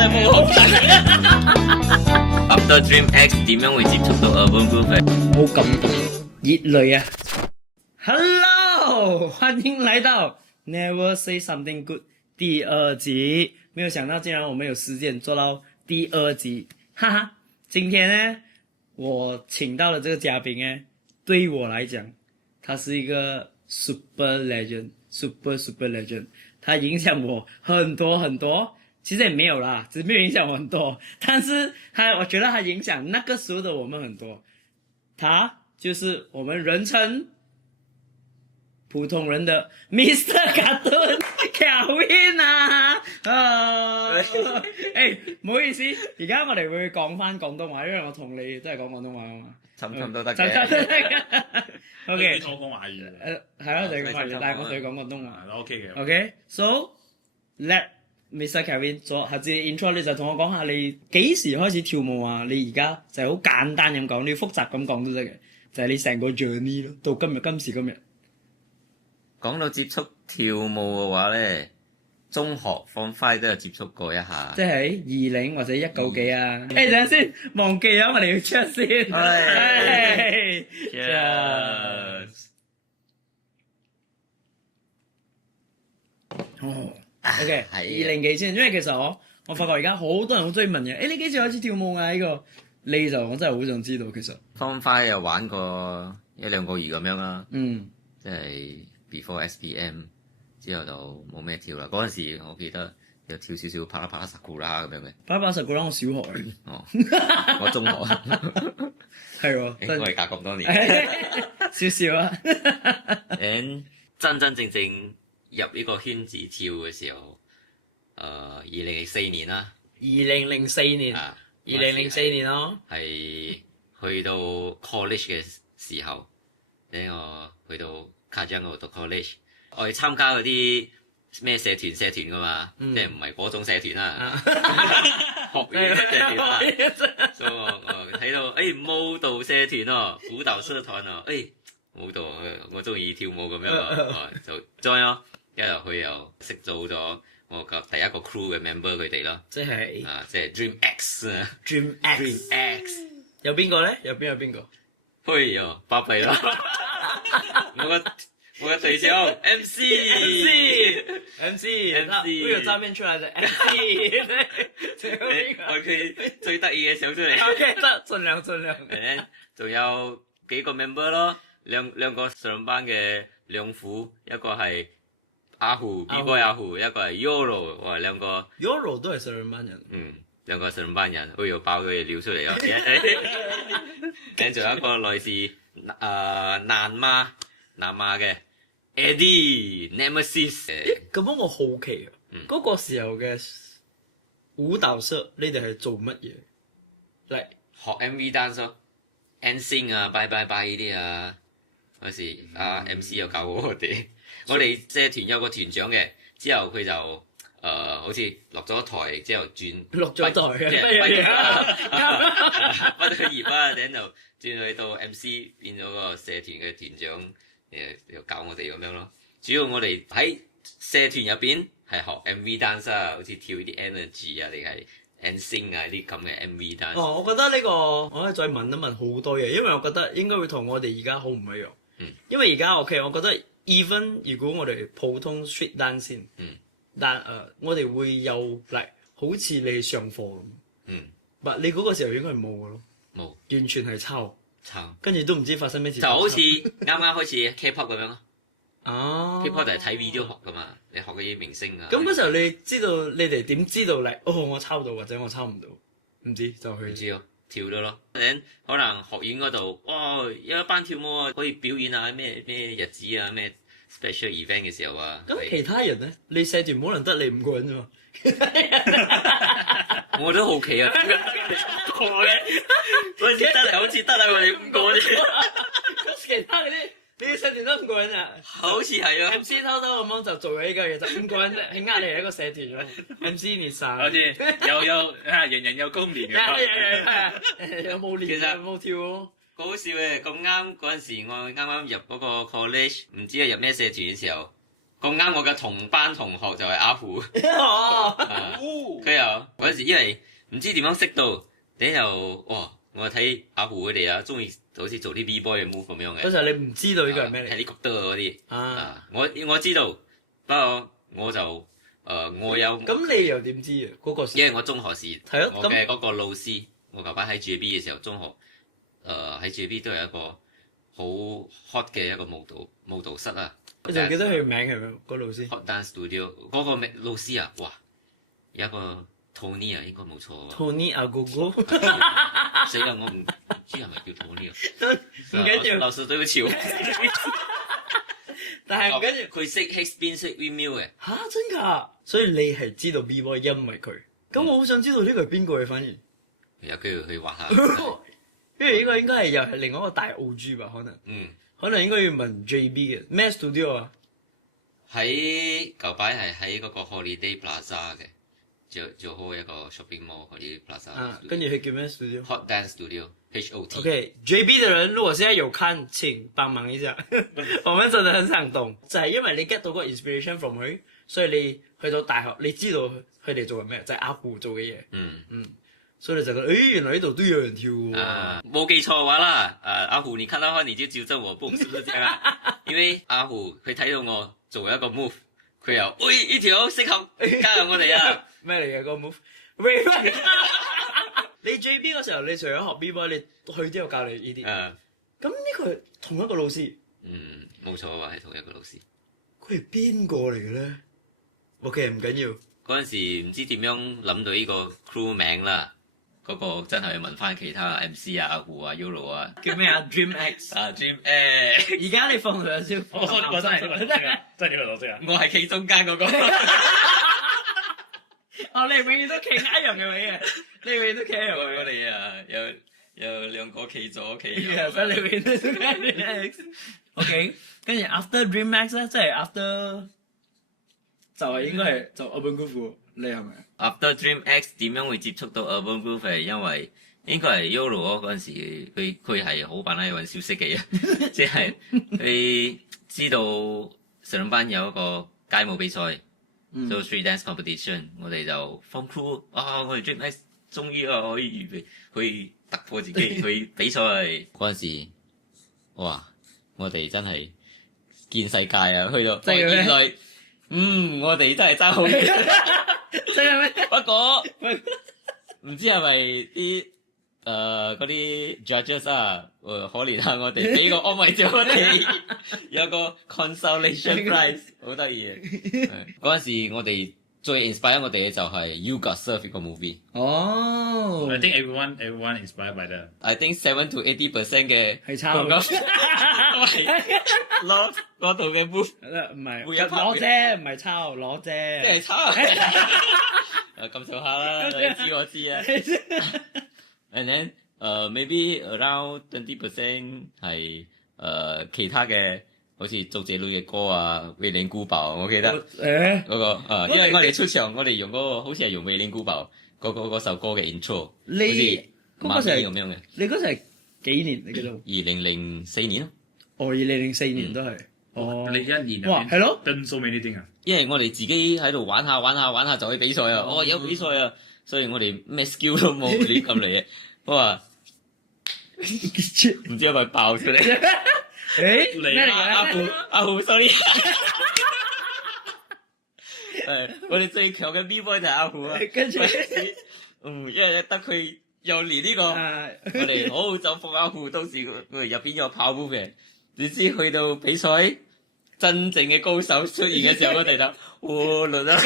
係冇好睇。After Dream X 點樣會接觸到 Urban Groove？好感動，熱淚啊 ！Hello，歡迎來到 Never Say Something Good 第2集。沒有想到竟然我們有時間做到第2集，哈哈！今天呢，我請到的這個嘉賓呢，對於我來講，他是一個 super legend，super legend，他影響我很多很多。其實也沒有啦，只是沒有影響我很多，但是我覺得他影響那個時候的我們很多。他就是我們人稱普通人的 Mr. Cartoon Kelvin 啊！唔好意思，而家我哋會講翻廣東話，因為我同你都係講廣東話啊嘛。侵都得嘅。OK。你同我講華語。係啊，你講華語，但係我對講廣東話。OK 嘅。OK，so let Mr. Kelvin 做下次 intro， 你就同我講下你幾時開始跳舞啊？你而家就係好簡單咁講，你要複雜咁講都得嘅，就係你成個 journey 咯，到今時今日。講到接觸跳舞嘅話咧，中學 Form 5都有接觸過一下。即係20或者19幾啊？等陣先，忘記咗我哋要 check 先。Cheers。哦。OK， 20幾先，因為其實我發覺而家好多人好中意問嘅，你幾時開始跳舞啊？呢個你就我真係好想知道，其實。Form 5有玩過1-2個月咁樣啦。即係 before SPM 之後就冇咩跳啦。嗰陣時我記得有跳少少啪啦啪啦Sakura咁樣嘅。啪啦啪啦Sakura我小學嚟嘅。哦，我中學。係喎。我哋隔咁多年。少少啊。真真正正入呢個圈子跳嘅時候，2004年啦。2004年。2004年咯。係去到 college 嘅時候，我去到卡江嗰度讀 college， 我哋參加嗰啲咩社團噶嘛，即係唔係嗰種社團啦，學院嘅社團啦。所以我睇到舞蹈社團咯，舞蹈社團咯，舞蹈我中意跳舞咁樣就 join 咯。一入去又識做咗我個第一個 crew 嘅 member 佢哋咯，即係Dream X 啊。Dream X 有邊個咧？有邊個？嘿喲，巴閉咯！我個隊長 MC，會有照片出來的 MC。我佢最得意嘅相出嚟。OK，得，盡量。仲有幾個 member 咯，兩個上班嘅兩虎，一個係阿虎 B-boy 阿虎，一個係 Yoro， 哇，兩個 Yoro 都係上班人。兩個上班人，好似爆佢哋料出嚟咯。仲有一個來自南媽嘅 Eddie Nemesis。咁樣我好奇啊，嗰個時候嘅舞蹈社，你哋係做乜嘢？嚟學 MV dance 咯 ，NSYNC 啊，Bye Bye Bye 呢啲啊，嗰時MC 又教我哋。我哋社團有個團長嘅，之後佢就好似落咗台之後落咗台畢咗業啦，然後就轉去到 MC 變咗個社團嘅團長，又教我哋咁樣咯。主要我哋喺社團入邊係學 MV dance 啊，好似跳啲 energy 啊，定係 NSYNC 啊啲咁嘅 MV dance。我覺得呢個我可以再問一問好多嘢，因為我覺得應該會同我哋而家好唔一樣。因為而家 OK，我覺得 even 如果我哋普通 street dance 先，但我哋會有嚟好似你上課咁。你嗰個時候應該係冇嘅咯。冇，完全係抄，跟住都唔知發生咩事。就好似啱啱開始 K-pop 咁樣咯。K-pop 就係睇 video 學噶嘛，你學嗰啲明星啊。咁嗰時候你知道你哋點知道嚟？我抄到或者我抄唔到，唔知就去。唔知咯，跳咗咯。可能學院嗰度，有一班跳舞啊，可以表演啊，咩日子啊，咩 special event 嘅時候啊。咁其他人咧？你社團冇能得你5個人啫嘛。我都好奇啊。嗰陣時得嚟好似得啦，我哋5個啫。咁其他嗰啲，你哋社團都5個人啊？好似係啊。MC 偷偷咁樣就做咗呢個嘢，就5個人啫，係你係一個社團咯。MC 你晒。好似有人人有功練嘅。有冇練？其實有冇跳咯？好笑嘅，咁啱嗰陣時我啱啱入嗰個 college， 唔知係入咩社團嘅時候，咁啱我嘅同班同學就係阿虎，哦，佢又嗰陣時因為唔知點樣識到，頂又哇！我睇阿虎佢哋啊，中意好似做啲 B boy 嘅 move 咁樣嘅。嗰時候你唔知道呢個係咩嚟？睇啲谷德嗰啲啊，我知道，不過我就我有咁你又點知啊？嗰個因為我中學時係咯，咁我嘅嗰個老師，我舊排喺 JB 嘅時候，中學喺 JB 都有一個好 hot 嘅一個舞蹈室啊。你仲記得佢名係咩？個老師 Hot Dance Studio 嗰個老師啊，哇，有一個 Tony 啊，應該冇錯喎。 Tony 阿哥哥，死啦！我唔知係咪叫 Tony 啊？唔緊要，老師對不起我。但係唔緊要。佢識 Hexpin 識 Windmill 嘅。吓，真㗎？所以你係知道 B boy 因為佢。咁我好想知道呢個係邊個嘅，反而。有機會去畫下。因為呢個應該係又係另外一個大 OG 吧？可能。可能應該要問 JB 嘅咩 studio 啊？喺舊擺係喺嗰個 Holiday Plaza 嘅，做好一個 shopping mall Holiday Plaza。啊，跟住佢叫咩 studio？ Hot Dance Studio HOT。OK，JB 的人如果現在有看，請幫忙一下，我們真的很想懂。就係因為你 get 到個 inspiration from 佢，所以你去到大學，你知道佢哋做緊咩，就係阿虎做嘅嘢。所以你就覺得，原來呢度都有人跳喎。冇記錯嘅話啦，阿虎你看到話你就糾正我，不是不是這樣啊？因為阿虎佢睇到我做一個 move，佢又喂呢條適合加入我哋啊！咩嚟嘅個 move？喂，你 JB 嗰時候，你除咗學 B boy，你佢都有教你呢啲。咁呢個係同一個老師。冇錯啊，係同一個老師。佢係邊個嚟嘅咧？OK，唔緊要。嗰陣時唔知點樣諗到呢個 crew 名啦。嗰個真係問翻其他 MC 啊、阿虎啊、Yolo 啊，叫咩啊 ？Dream X 啊 Dream X。而家你放兩招，我真係你個老師啊！我係企中間嗰個。哦，你永遠都企一樣嘅位嘅，你永遠都企一樣嘅位。我哋啊有兩個企左企右。所以你永遠都企 Dream X。OK， 跟住 After Dream X 咧，即係 After 就係應該係就 Urban Groove，你係咪 ？After Dream X 點樣會接觸到 Urban Groove 係因為應該係 Yolo 嗰陣時，佢係好扮拉揾消息嘅人，即係佢知道上班有一個街舞比賽，做 Street Dance Competition，我哋就 form crew 啊！我哋 Dream X 終於可以預備去突破自己去比賽。嗰陣時，哇！我哋真係見世界啊！去到原來我哋真係爭好遠。真係咩？不過唔知係咪啲嗰啲 judges 啊，可憐下我哋，俾個安慰獎我哋，有個 consolation prize， 好得意嘅。嗰陣時我哋最 inspire 我哋嘅就係 You Got Served 個 movie。哦 I think everyone inspired by that. I think 7 to 80% 嘅係抄嘅，攞嗰度嘅 move，唔係會有攞啫，唔係抄，攞啫，即係抄。咁上下啦，你知我知啊。And then maybe around 20% 係其他嘅，好似周杰倫嘅歌啊，《威廉古堡》我記得嗰個因為我哋出場，我哋用嗰個好似係用《威廉古堡》嗰首歌嘅 intro，好似馬仔咁樣嘅。你嗰時係幾年嚟嘅都？2004年咯。哦，2004年都係。哦，你一年哇，係咯，done so many things 啊！因為我哋自己喺度玩下就去比賽啊！有比賽啊，所以我哋咩 skill 都冇亂咁嚟嘅。我話唔知係咪爆出嚟？誒咩嚟嘅？阿虎 sorry。我哋最強嘅 B boy 就係阿虎啊！跟住因為得佢又嚟呢個，我哋好就服阿虎。當時我哋入邊有跑步嘅，你知去到比賽真正嘅高手出現嘅時候，我哋就哇輪啊！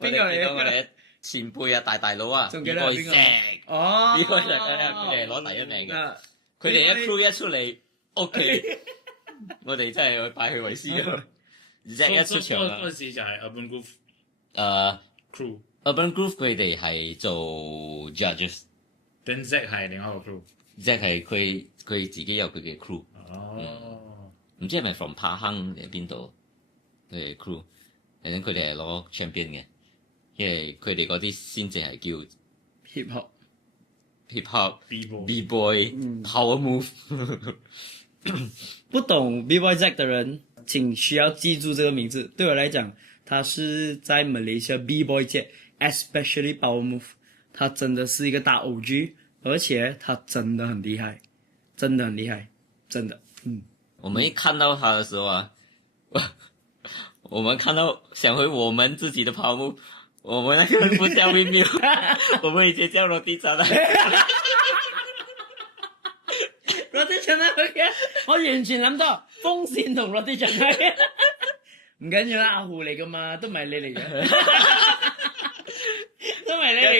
邊個嚟嘅？我哋前輩啊，大佬啊，仲記得係邊個？哦，呢個就係佢哋攞第一名嘅。佢哋一 crew 一出嚟 ，OK， 我哋真係拜佢為師啊！而且一出場啊，嗰陣時就係 Urban Groove crew。Urban Groove 佢哋係做 judges， then Zack 係另外一個 crew， Zack 係佢自己有佢嘅 crew。唔知係咪 from 帕亨定係邊度佢哋 crew， 然後佢哋係攞 champion 嘅，因為佢哋嗰啲先至係叫 hip hop B boy power move。不懂 B boy Zack 的人，请需要记住这个名字。对我来讲，他是在马来西亚 B-boy 界 ，especially Power Move，他真的是一个大 OG，而且他真的很厉害，真的很厉害，真的。我们一看到他的时候啊，我们看到想回我们自己的跑步，我们那个不叫 windmill， 我們以前叫落地站啊。落地站係佢嘅，我完全諗到風扇同落地站係。唔緊要啦，阿胡嚟噶嘛，都唔係你嚟嘅，都唔係你嚟嘅。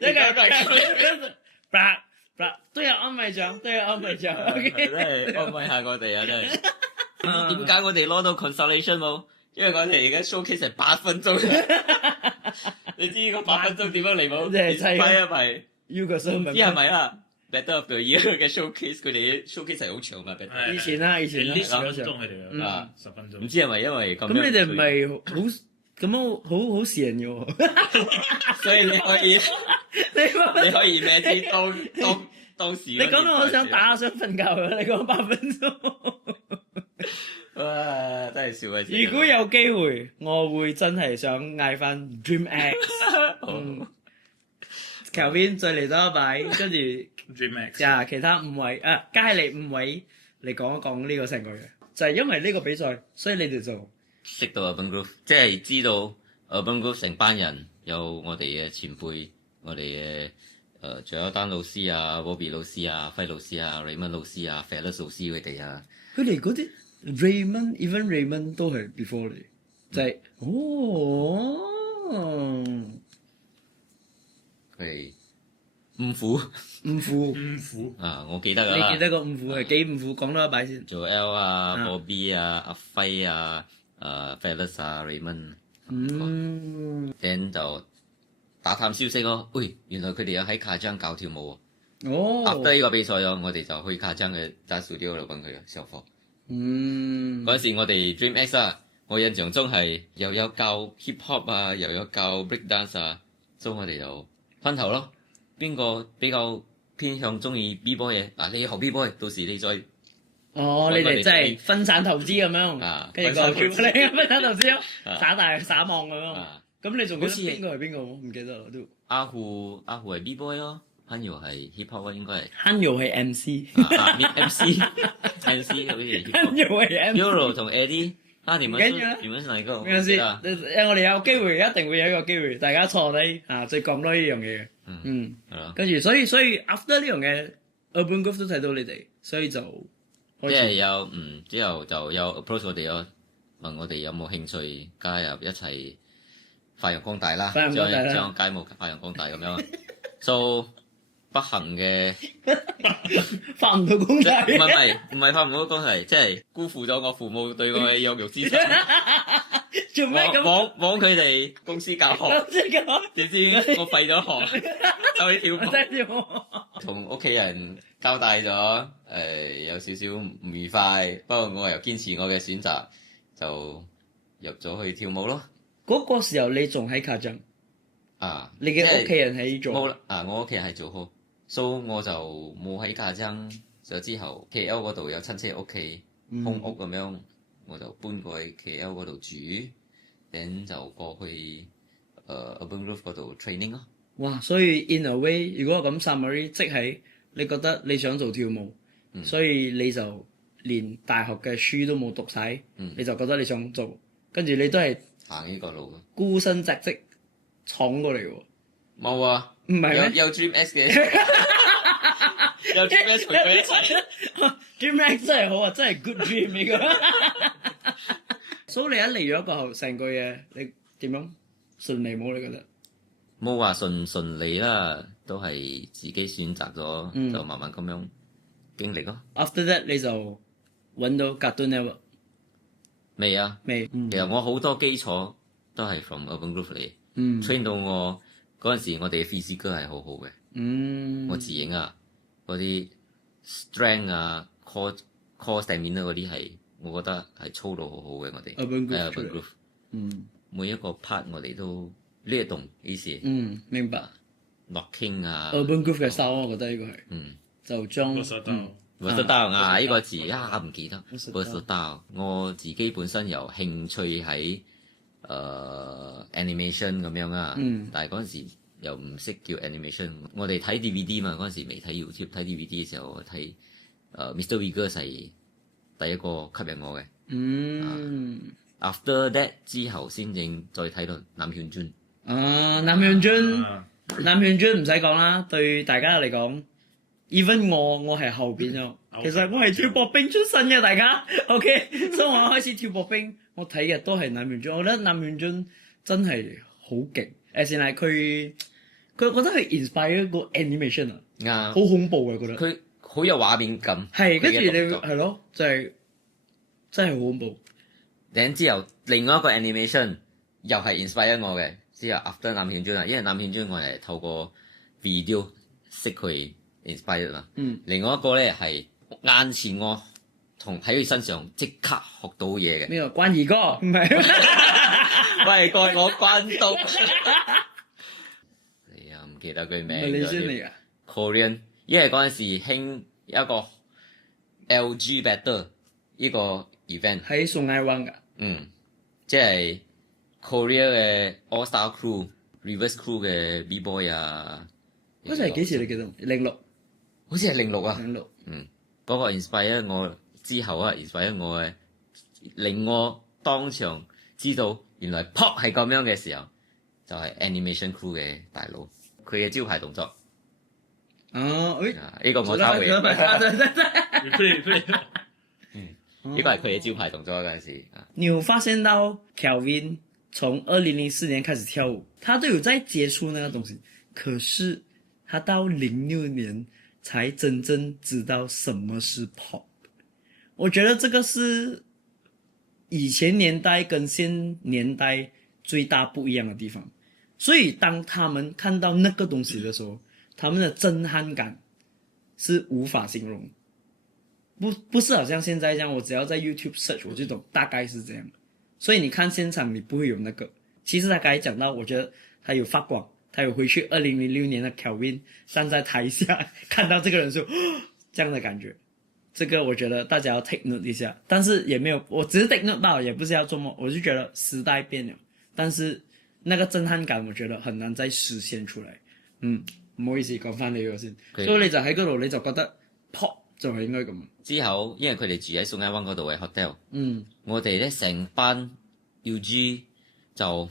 一個係，都有安慰獎，都有安慰獎。真係安慰下我哋啊，真係。點解我哋攞到 consolation 冇？因為我哋而家 showcase 成8分鐘，你知個8分鐘點樣嚟冇？真係係啊，係。要個新聞。知係咪啊？Battle of the Year 嘅 showcase，佢哋 showcase 係好長嘛？以前啦，以前啦， 10分鐘佢哋啊10分鐘。唔知係咪因為咁樣？咁你哋唔係好咁樣好閒嘅喎？所以你可以你可以咩知當時你講到我想打想瞓覺啊！你講8分鐘。哇！真係笑啊！如果有機會，我會真係想嗌翻 Dream X。Kelvin 再嚟多一擺，跟住 Dream X 其他5位加你5位嚟講一講呢個成個嘢，就係因為呢個比賽，所以你哋就識到 Urban Groove，即係知道 Urban Groove 成班人有我哋嘅前輩，我哋嘅仲有丹老師啊、Bobby 老師啊、輝老師啊、Raymond 老師啊、Felix 老師佢哋啊，佢哋嗰啲 Raymond，even Raymond 都係 before 你，就係佢哋五虎啊，我記得㗎啦。你記得個五虎係幾五虎？講多一擺先。做 L 啊、Bobby 啊、阿輝啊、Felix 啊、Raymond，就打探消息咯。喂，原來佢哋有喺卡章教跳舞喎。after 呢個比賽咗，我哋就去卡章嘅揸 studio 度揾佢上課。嗰時我哋 Dream X 啊，我印象中係又有教 hip hop 啊，又有教 break dance 啊，所以我哋就分頭咯。邊個比較偏向中意 B-boy 嘅？嗱，你學 B-boy，到時你再你哋真係分散投資咁樣，跟住個分散投資咯，撒網咁樣。咁你仲記得邊個係邊個？我唔記得啦都。阿胡係 B-boy 咯，亨瑤係 hip hop 應該係。亨瑤係 MC 好似。亨瑤係 MC。Euro 同 Eddie，你們是哪一個？沒關係，我哋有機會，一定會有一個機會，大家坐低再講多呢樣嘢嘅。跟住所以 after 呢樣嘢 ，Urban Groove 都睇到你哋，所以就即係有之後就有 approach 我哋咯，問我哋有冇興趣加入一齊發揚光大啦，將街舞發揚光大咁樣。So 不幸嘅發唔到光大，唔係發唔到光大，即係辜負咗我父母對我嘅養育之恩。做咩咁？往佢哋公司教學，點知我廢咗學，走去跳舞，同屋企人交代咗，有少少唔愉快，不過我又堅持我嘅選擇，就入咗去跳舞咯。嗰個時候你仲喺卡章你嘅屋企人喺做冇啦我屋企人係做好，所以我就冇喺卡章。咗之後 KL 嗰度有親戚屋企空屋咁樣，我就搬過去 KL 嗰度住，然就過去Urban Groove 嗰度 training 咯。哇！所以 in a way，如果咁 summary，即係你覺得你想做跳舞，所以你就連大學嘅書都冇讀晒，你就覺得你想做，跟住你都係行呢個路嘅，孤身隻職闖過嚟喎。冇啊，唔係咩？有 Dream X 嘅。有 Dream X 陪佢一齊，Dream X 真係好啊，真係 good dream 呢個。所以你一嚟咗過後，成個嘢你點樣順利冇？你覺得？冇話順唔順利啦，都係自己選擇咗，就慢慢咁樣經歷咯。After that 你就揾到 Cartoon Network未啊？未。其實我好多基礎都係 from Urban Groove 嚟，train 到我嗰陣時，我哋嘅 physical 係好好嘅。我自影啊，嗰啲 strength 啊 core stamina 嗰啲係，我覺得係操到好好嘅。我哋 Urban Groove，每一個 part 我哋都略懂意思。明白。locking 啊 ，Urban Groove 嘅 style，我覺得呢個係，就將不知道啊，呢個字啊唔記得。不知道不知道，我自己本身有興趣喺animation 咁樣啊，但係嗰陣時又唔識叫 animation。我哋睇 DVD 嘛，嗰陣時未睇 YouTube，睇 DVD 嘅時候我睇Mr. Vegas 係第一個吸引我嘅。After that 之後先正再睇到南拳尊。南拳尊唔使講啦，對大家嚟講 ，even 我係後邊咯。其實我係跳薄冰出身嘅，大家 OK。所以我開始跳薄冰，我睇嘅都係南拳尊。我覺得南拳尊真係好勁，先係佢覺得佢 inspire 個 animation 啊，好恐怖啊覺得。佢好有畫面感。係，跟住你係咯，就係真係好恐怖。然之後另外一個 animation 又係 inspire 我嘅，之後 after 南拳尊啊，因為南拳尊我係透過 video 識佢 inspire 嘛。另外一個咧係眼前我同喺佢身上即刻學到嘢嘅。呢個關二哥唔係，喂，該我關到。哎呀，唔記得佢名。你先嚟㗎 Korean， 因為嗰陣時興一個 LG Battle 呢個 event 喺宋艾灣㗎。即係 Korea 嘅 All Star Crew、Reverse Crew 嘅 B-boy 啊。嗰陣係幾時你記得？06，好似係06啊。 06。嗰個 inspire 我之後啊，inspire 我嘅，令我當場知道原來 pop 係咁樣嘅時候，就係 animation crew 嘅大佬，佢嘅招牌動作。呢個我抄嘅。呢個係佢嘅招牌動作嗰陣時。你有發現到 Kelvin 從2004年開始跳舞，他都有在接觸那個東西，可是他到06年才真正知道什麼是 pop。我覺得這個是以前年代跟現年代最大不一樣的地方。所以當他們看到那個東西的時候，他們的震撼感是無法形容。不是好像現在這樣，我只要在 YouTube search 我就懂，大概是這樣。所以你看現場你不會有那個。其實他剛才講到，我覺得他有發光，他有回去2006年的 Kelvin 站在台下看到這個人時候這樣的感覺。這個我覺得大家要 take note 一下，但是也沒有，我只是 take note 到，也不是要做夢，我就覺得時代變了，但是那個震撼感我覺得很難再實現出來。唔好意思講翻你個先，所以你就喺嗰度你就覺得 pop 就係應該咁。之後因為佢哋住喺宋艾灣嗰度嘅 hotel，我哋咧成班 UG 就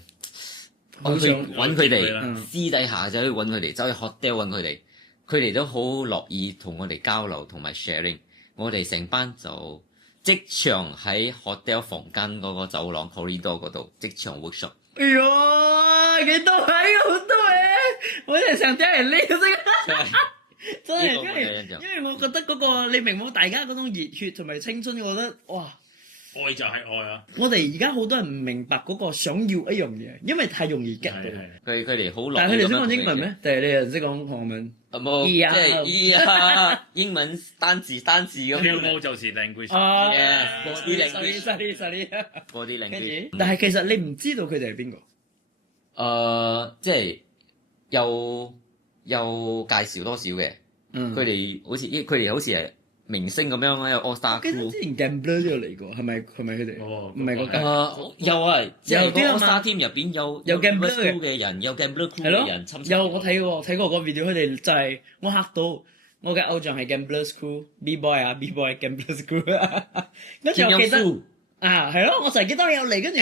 去揾佢哋，私底下就去揾佢哋，走去 hotel 揾佢哋，佢哋都好樂意同我哋交流同埋 sharing。我哋成班就即場喺 hotel 房間嗰個走廊 corridor 嗰度即場 workshop。哎呦，幾多還有好多我也想掉眼淚，這個真係因為我覺得嗰個你明冇，大家嗰種熱血同埋青春，我覺得哇，愛就係愛啊！我哋而家好多人唔明白嗰個想要一樣嘢，因為太容易 get 到。佢哋好樂意。但係佢哋識講英文咩？定係你又識講韓文？冇，即係英文單字咁。跳舞就是 language。Body language。但係其實你唔知道佢哋係邊個？即係有介紹多少嘅。佢哋好似係明星咁樣喺 All Star Crew。之前 Gambler 都有嚟過，係咪佢哋？唔係嗰間。有啊，即係 All Star Team 入邊有 Gambler 嘅人，有 Gambler Crew 嘅人參賽。有我睇過個 video， 佢哋就係我嚇到，我嘅偶像係 Gambler Crew B-boy 啊 B-boy Gambler Crew。跟住我記得係咯，我成日記得有嚟，跟住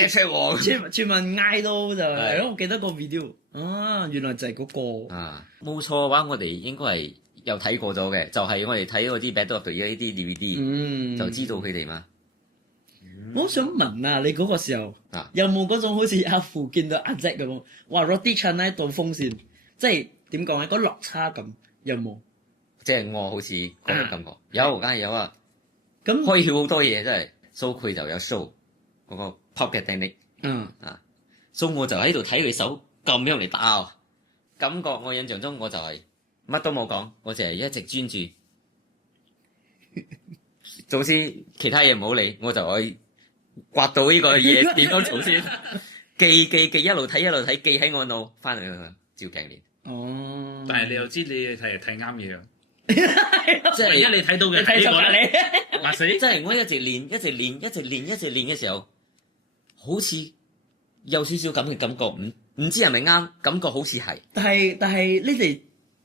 全民嗌到就係咯，我記得個 video。原來就係嗰個。冇錯嘅話，我哋應該係有睇過咗嘅，就係我哋睇嗰啲 Battle of the Year呢啲 DVD，就知道佢哋嘛。我想問啊，你嗰個時候有冇嗰種好似阿父見到阿 Jack 咁，哇 Roddy Chan 喺度風扇，即係點講咧？嗰落差咁有冇？即係我好似嗰種感覺，有梗係有啊。咁可以跳好多嘢，真係。So 佢就有 show 嗰個 pop 嘅 technique。So 我就喺度睇佢手咁樣嚟打，感覺我印象中我就係乜都冇講，我淨係一直專注。總之其他嘢唔好理，我就可以刮到呢個嘢點樣做先。記一路睇，記喺我腦，翻嚟照鏡練。但係你又知你係睇啱嘢啊？即唯一係你睇到嘅你睇錯隔係呢個咧，離。話死即係我一直練嘅時候，好似有少少咁嘅感覺，唔知係咪啱，感覺好似係。但係你哋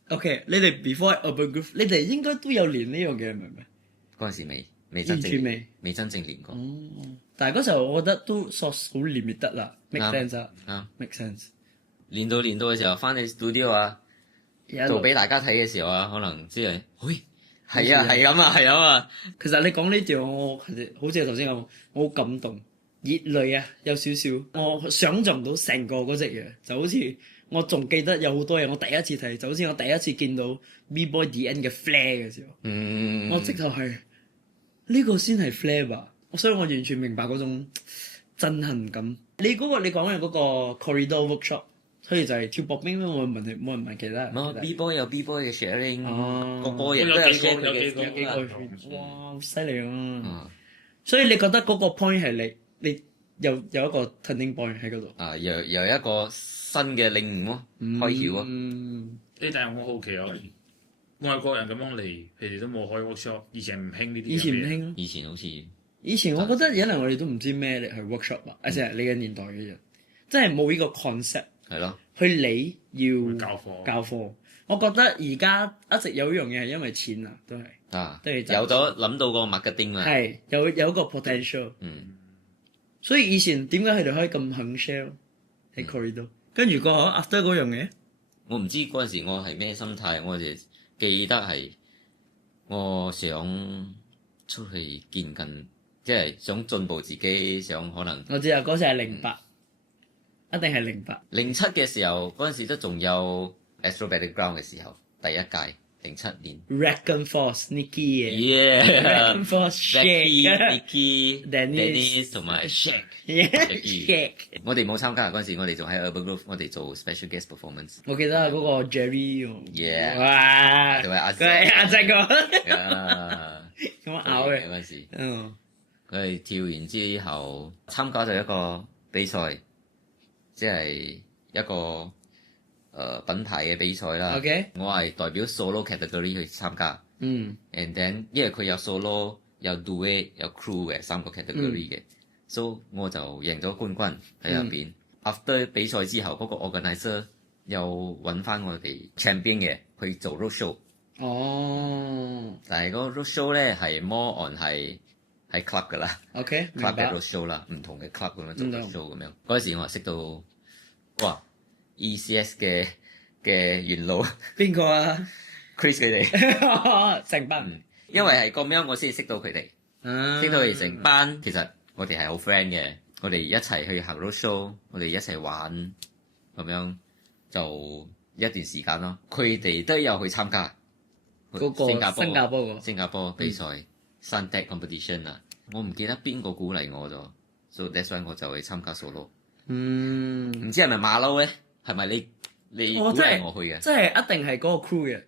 OK，你哋 before Urban Groove，你哋應該都有練呢樣嘢，明唔明？嗰陣時未真正完全未真正練過。哦，但係嗰時候我覺得都 source 好 limit 得啦，make 啱 sense 啊啱，make sense。練到嘅時候，翻去 studio 啊，做俾大家睇嘅時候啊，可能即係，喂，係啊，係咁啊，係咁啊。其實你講呢段，我其實好似頭先講，我好感動，熱淚啊，有少少，我想像唔到成個嗰隻嘢，就好似我仲記得有好多嘢，我第一次睇，就好似我第一次見到 B-Boy DN 嘅 flare 嘅時候，我直頭係呢個先係 flare 吧，所以我完全明白嗰種震撼感。你講嘅嗰個 corridor workshop，所以就係跳薄冰咩？冇人問其他人。冇 B-boy 有 B-boy 嘅 sharing，哦個個人都有 share 佢有幾個嘅 skill 啊。哇，好犀利啊！啊所以你覺得嗰個 point 係你有一個 turning point 喺嗰度？啊，由一個新嘅領悟咯，開竅咯。嗯，誒，但係我好奇啊，外國人咁樣嚟，佢哋都冇開 workshop，以前唔興呢啲。以前唔興咯。以前好似以前我覺得可能我哋都唔知咩嚟係 workshop 啊，即係你嘅年代嘅人，真係冇呢個 concept 係咯，去理要教課教課。我覺得而家一直有一樣嘢係因為錢啊，都係啊，都係有咗諗到個 marketing 啦。係有一個 potential。嗯，所以以前點解佢哋可以咁肯 share 喺 corridor？跟住過後 after 嗰樣嘢，我唔知嗰陣時我係咩心態，我就記得係我想出去見近，即係想進步自己，想可能我知啊，嗰時係08，一定係08。07嘅時候，嗰陣時都仲有 Astro Battleground 嘅時候，第一屆07年。Dragon Force Nikki 嘅 Yeah， Dragon Force Shake Nicky、 Dennis 同埋 Shaq。 Shake。我哋冇參加嗰陣時，我哋仲喺 Urban Groove，我哋做 special guest performance。我記得啊，嗰個 Jerry 喎 Yeah，哇，同埋阿佢係阿仔個啊，咁咬嘅，嗰陣時，嗯，佢哋跳完之後參加咗一個比賽，即係一個品牌嘅比賽啦。 OK 我係代表 solo category 去參加嗯，and then 因為佢有 solo、有 duet、有 crew 嘅3個 category 嘅，so 我就贏咗冠軍喺入邊。After 比賽之後，嗰個 organizer 又揾翻我哋 champion 嘅去做 road show。哦但係嗰個 road show 咧係 more on 係 club 噶啦，OK，明，club 嘅白 road show 啦，唔同嘅 club 咁樣做唔同 road show 咁樣。嗰陣時我係識到哇 ECS 嘅元老邊個啊？ Chris 佢哋，成班，因為係咁樣我先識到佢哋，識到佢哋成班。其實我哋係好 friend 嘅，我哋一齊去行 road show，我哋一齊玩咁樣就一段時間咯。佢哋都有去參加嗰個新加坡比賽 Suntec competition 啊，我唔記得邊個鼓勵我咗，所以 that's why 我就去參加 solo。唔知係咪馬騮咧？係咪你鼓勵我去嘅？即係一定係嗰個 crew 嘅。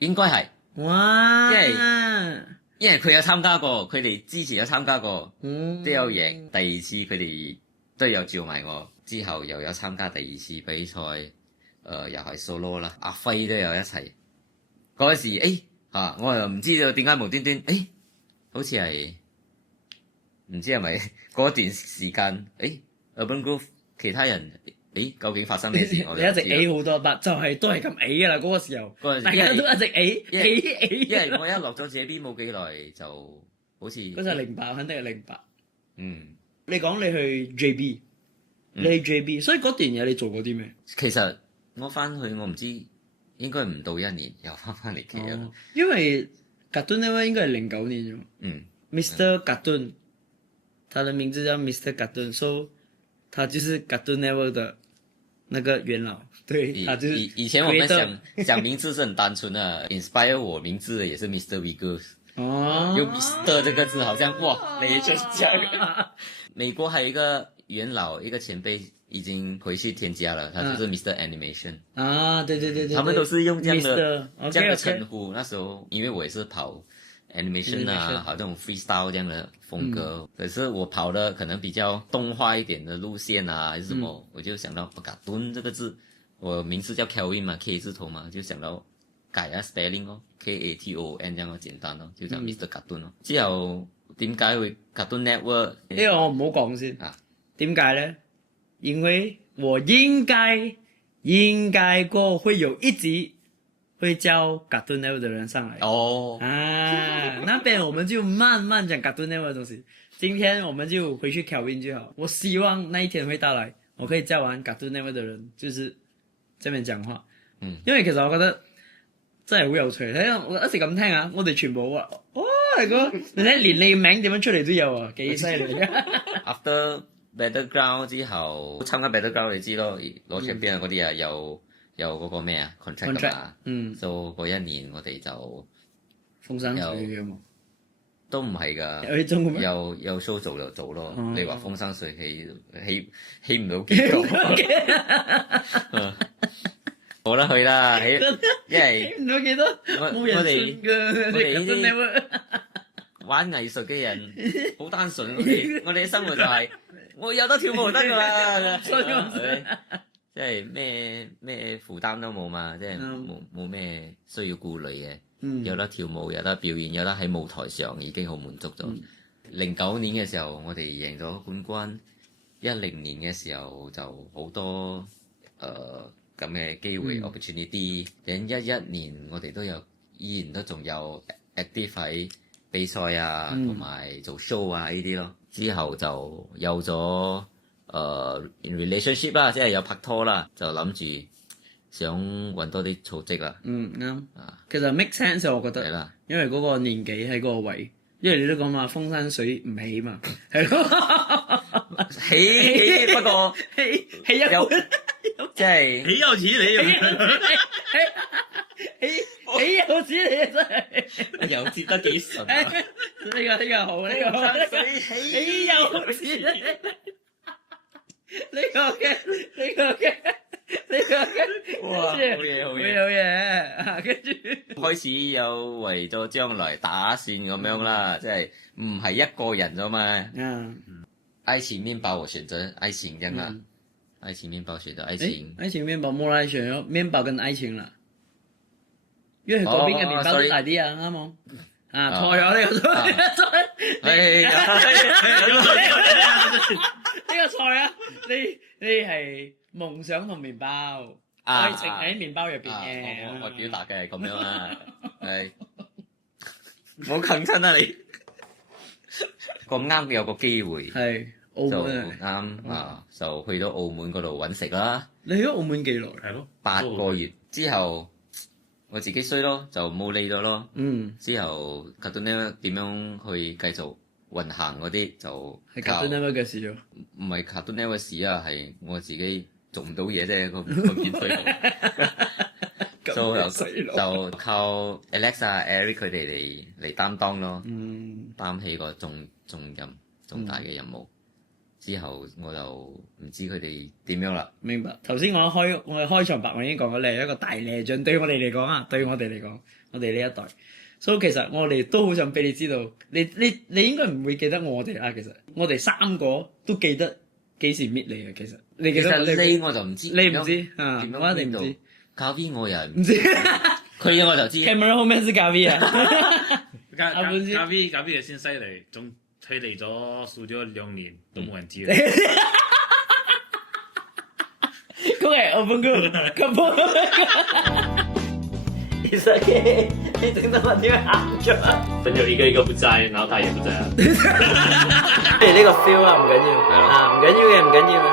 應該係，哇！因為佢有參加過，佢哋之前有參加過，都有贏。第二次佢哋都有召埋我，之後又有參加第二次比賽，又係 solo 啦。阿輝都有一齊。嗰時我又唔知道點解無端端好似係唔知係咪嗰段時間Urban Groove 其他人究竟發生咩事？我你一直 A 好多筆，就係都係咁 A 噶啦嗰個時候，大家都一直 A。因為我一落咗這邊冇幾耐，就好似嗰陣係08，肯定係08。嗯，你講你去 JB，你去 JB，所以嗰段嘢你做過啲咩？其實我翻去我唔知，應該唔到1年又翻嚟企啦。因為 Cartoon Network 應該係09年啫。Mr. Cartoon，他的名字叫 Mr. Cartoon，so 他就是 Cartoon Network 的那個元老。對，他就是以前我們想名字是很單純的，inspire 我名字的也是 Mr. Vigor。用 Mr 這個字好像哇，你就是這樣。美國還有一個元老，一個前輩已經回去添加了，他就是 Mr. Animation。對，他們都是用這樣的 Mr. 稱呼。那時候因為我也是跑 animation 啊，跑這種 freestyle 這樣的風格，可是我跑的可能比較動畫一點的路線啊，還是什麼，我就想到 Cartoon 這個字，我名字叫 Kelvin 嘛，K 字頭嘛，就想到改下 spelling 咯，KATON 這樣簡單咯，就叫 Mr. Cartoon 咯。之後點解會 Cartoon Network？呢個我唔好講先。啊，點解咧？因為我應該過會有一集會叫 Cartoon Network 的人上來。哦，那邊我們就慢慢講 Cartoon Network 的東西。今天我們就回去 Kelvin 就好。我希望那一天會到來，我可以叫完 Cartoon Network 的人，就是這邊講話。因為其實我覺得真係好有趣。睇我一直咁聽啊，我哋全部話，哇！你睇連你名點樣出嚟都有啊，幾犀利！After Battleground 之後，參加 Battleground 你知咯，攞champion嗰啲啊，有嗰個咩啊 contract 㗎嘛。so 嗰一年我哋就風生水起啊嘛。都唔係㗎，有 show 做就做咯。你話風生水起唔到幾多？冇得去啦，因為起唔到幾多，冇人信㗎。我哋呢啲玩藝術嘅人好單純，我哋嘅生活就係我有得跳舞就得㗎啦，即係咩負擔都冇嘛，即係冇咩需要顧慮嘅。有得跳舞，有得表演，有得喺舞台上已經好滿足咗。09年嘅時候，我哋贏咗冠軍；10年嘅時候就好多咁嘅機會 opportunity。11年我哋依然都仲有 active 喺比賽啊，同埋做 show 啊呢啲咯。之後就有咗relationship 啦，即係有拍拖啦，就諗住想揾多啲組織啦。啱。其實 make sense 我覺得。係啦。因為嗰個年紀喺嗰個位，因為你都講話風生水唔起嘛，係咯。起不過起有即係起有錢你又起有錢你真係又接得幾順啊！呢個好，呢個好。起有錢呢個哇，好嘢，跟住開始有為咗將來打算咁樣啦，即係唔係一個人咗嘛。愛情麵包我選擇愛情這樣啦，愛情麵包選擇愛情。愛情麵包冇來選咗麵包跟愛情啦，因為嗰邊嘅麵包都大啲啊，啱冇？錯咗呢個錯，呢個錯啊！你係夢想同麵包，愛情喺麵包入邊嘅。我表達嘅係咁樣啦，係冇近親啊你。咁啱有個機會，係澳門啱就去到澳門嗰度揾食啦。你去咗澳門幾耐？係咯，8個月之後我自己衰咯，就冇理咗咯。之後 Cartoon Network 點樣去繼續運行嗰啲就係 Cartoon Network 嘅事咯。唔係 Cartoon Network 嘅事啊，係我自己做唔到嘢啫，個變衰佬。就靠 Alex 啊、Eric 佢哋嚟擔當咯，擔起個重大嘅任務。之後我就唔知佢哋點樣啦。明白。頭先我開場白我已經講咗，你係一個大legend將對我哋嚟講啊，對我哋嚟講，我哋呢一代。所以其實我哋都好想俾你知道，你應該唔會記得我哋啊。其實我哋3個都記得幾時搣你嘅。其實你記得你我就唔知，你唔知啊？我一定唔知。Gavi 我又唔知，佢我就知。Camera 後面是 Gavi 啊，Gavi 嘅先犀利，仲退離咗數咗2年都冇人知。恭喜我分哥，其實你整得我點喊咗？朋友一個一個不在，然後他也不在啊。你呢個 feel 啊，唔緊要，唔緊要嘅。